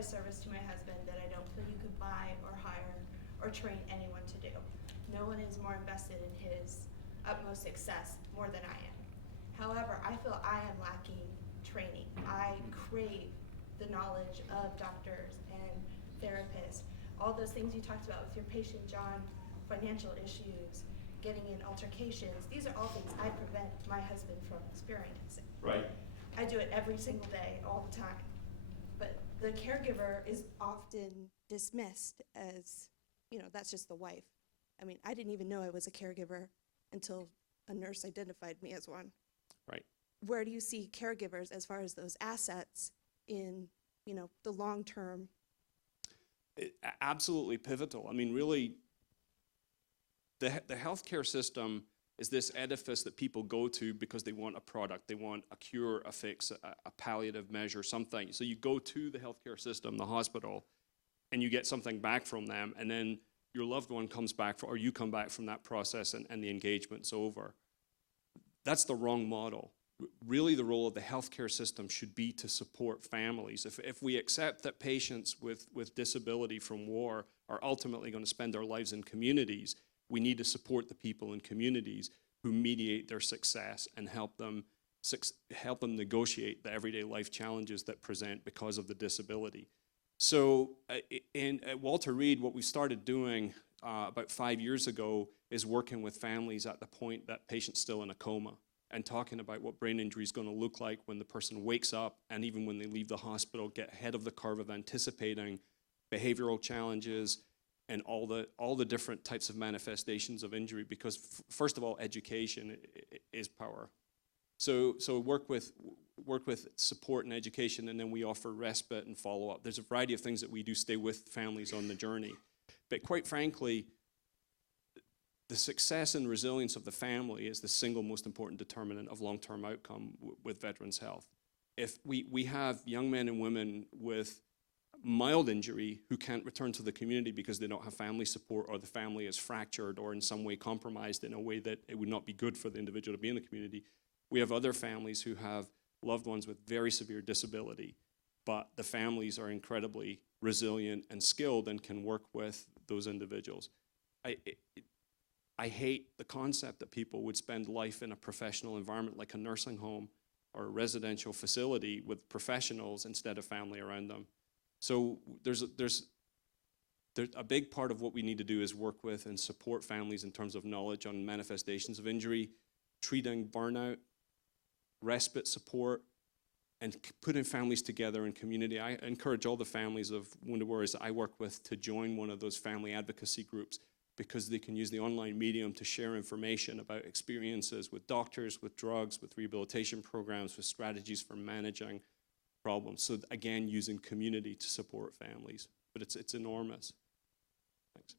a service to my husband that I don't feel you could buy or hire or train anyone to do. No one is more invested in his utmost success more than I am. However, I feel I am lacking training. I crave the knowledge of doctors and therapists, all those things you talked about with your patient, John, financial issues, getting in altercations. These are all things I prevent my husband from experiencing. Right. I do it every single day, all the time. But the caregiver is often dismissed as, that's just the wife. I mean, I didn't even know I was a caregiver until a nurse identified me as one. Right. Where do you see caregivers as far as those assets in, the long term? Absolutely pivotal. I mean, really, the healthcare system is this edifice that people go to because they want a product, they want a cure, a fix, a palliative measure, something. So you go to the healthcare system, the hospital, and you get something back from them, and then your loved one comes back, or you come back from that process, and the engagement's over. That's the wrong model. Really, the role of the healthcare system should be to support families. If we accept that patients with disability from war are ultimately going to spend their lives in communities, we need to support the people in communities who mediate their success and help them negotiate the everyday life challenges that present because of the disability. So at Walter Reed, what we started doing about 5 years ago is working with families at the point that patient's still in a coma and talking about what brain injury is going to look like when the person wakes up, and even when they leave the hospital, get ahead of the curve of anticipating behavioral challenges and all the different types of manifestations of injury, because first of all, education is power. So work with support and education, and then we offer respite and follow-up. There's a variety of things that we do, stay with families on the journey. But quite frankly, the success and resilience of the family is the single most important determinant of long-term outcome with veterans' health. If we have young men and women with mild injury who can't return to the community because they don't have family support, or the family is fractured or in some way compromised in a way that it would not be good for the individual to be in the community. We have other families who have loved ones with very severe disability, but the families are incredibly resilient and skilled and can work with those individuals. I hate the concept that people would spend life in a professional environment like a nursing home or a residential facility with professionals instead of family around them. So there's a big part of what we need to do is work with and support families in terms of knowledge on manifestations of injury, treating burnout, respite support, and putting families together in community. I encourage all the families of wounded warriors that I work with to join one of those family advocacy groups, because they can use the online medium to share information about experiences with doctors, with drugs, with rehabilitation programs, with strategies for managing problems. So again, using community to support families, but it's enormous. Thanks.